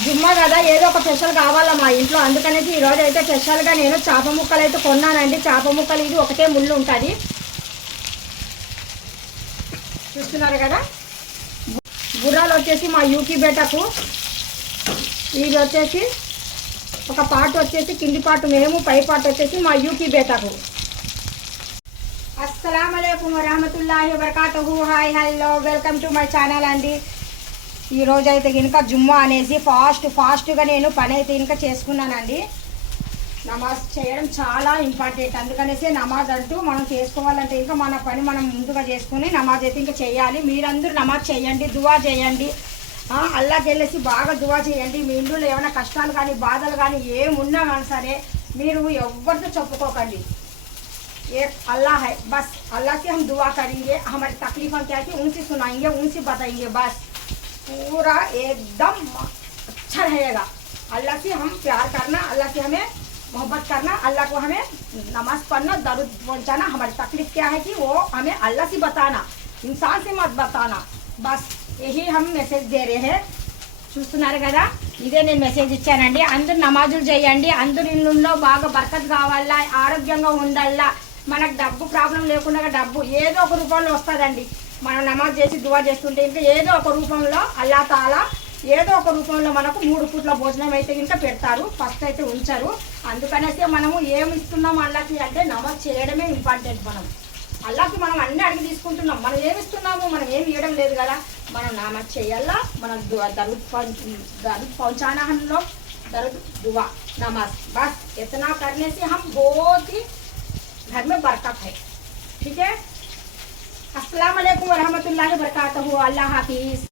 జుమ్మా కదా, ఏదో ఒక స్పెషల్ కావాలా మా ఇంట్లో. అందుకనేసి ఈరోజు అయితే స్పెషల్గా నేను చేప ముక్కలు అయితే కొన్నానండి. చేప ముక్కలు ఇది ఒకటే ముళ్ళు ఉంటుంది, చూస్తున్నారు కదా. గుర్రాలు వచ్చేసి మా యూకి బేటకు, ఇది వచ్చేసి ఒక పార్ట్ వచ్చేసి కింది పార్ట్ మేము, పై పార్ట్ వచ్చేసి మా యూకి బేటకు. అస్సలాము అలైకుం వరహమతుల్లాహి వబరకాతుహు. Hi hello, welcome to my channel అండి. ఈరోజు అయితే కనుక జుమ్మా అనేసి ఫాస్ట్గా నేను పని అయితే ఇంకా చేసుకున్నానండి. నమాజ్ చేయడం చాలా ఇంపార్టెంట్, అందుకనేసి నమాజ్ అంటూ మనం చేసుకోవాలంటే ఇంకా మన పని మనం ముందుగా చేసుకుని నమాజ్ అయితే ఇంకా చేయాలి. మీరందరూ నమాజ్ చేయండి, దువా చేయండి. అల్లాకి వెళ్ళేసి బాగా దువా చేయండి. మీ ఇంట్లో ఏమైనా కష్టాలు కానీ బాధలు కానీ ఏమున్నా కానీ సరే మీరు ఎవరితో చెప్పుకోకండి. ये अल्लाह है, बस अल्लाह से हम दुआ करेंगे, हमारी तकलीफ़ क्या है उनसे सुनाएंगे, उनसे बताएंगे, बस पूरा एकदम अच्छा रहेगा। अल्लाह से हम प्यार करना, अल्लाह से हमें मोहब्बत करना, अल्लाह को हमें नमाज़ पढ़ना, दरूद पहुँचाना। हमारी तकलीफ़ क्या है कि वो हमें अल्लाह से बताना, इंसान से मत बताना। बस यही हम मैसेज दे रहे हैं। చూస్తున్నారు కదా, ఇదే నేను మెసేజ్ ఇచ్చానండి. అందరూ నమాజులు చేయండి, అందరూ ఇళ్ళల్లో బాగా బర్కత్ కావాలా, ఆరోగ్యంగా ఉండాలా. మనకు డబ్బు ప్రాబ్లం లేకుండా డబ్బు ఏదో ఒక రూపంలో వస్తుందండి. మనం నమాజ్ చేసి దువా చేస్తుంటే ఇంకా ఏదో ఒక రూపంలో అల్లా తాలా ఏదో ఒక రూపంలో మనకు 3 పూట్ల భోజనం అయితే ఇంకా పెడతారు, ఫస్ట్ అయితే ఉంచారు. అందుకనేసి మనము ఏమి ఇస్తున్నాము అల్లాకి అంటే నమాజ్ చేయడమే ఇంపార్టెంట్. అల్లాకి మనం అన్ని అడిగి తీసుకుంటున్నాం, మనం ఏమి ఇస్తున్నాము, మనం ఏమి ఇవ్వడం లేదు కదా. మనం నమాజ్ చేయాలా, మనం दरूद पहुँचाना, हम लोग दरूद दुआ नमाज, बस इतना करने से हम बहुत ही घर में बरकत है। ठीक है। अस्सलाम वालेकुम वरहमतुल्लाहि वबरकातुहू। अल्लाह हाफिज़।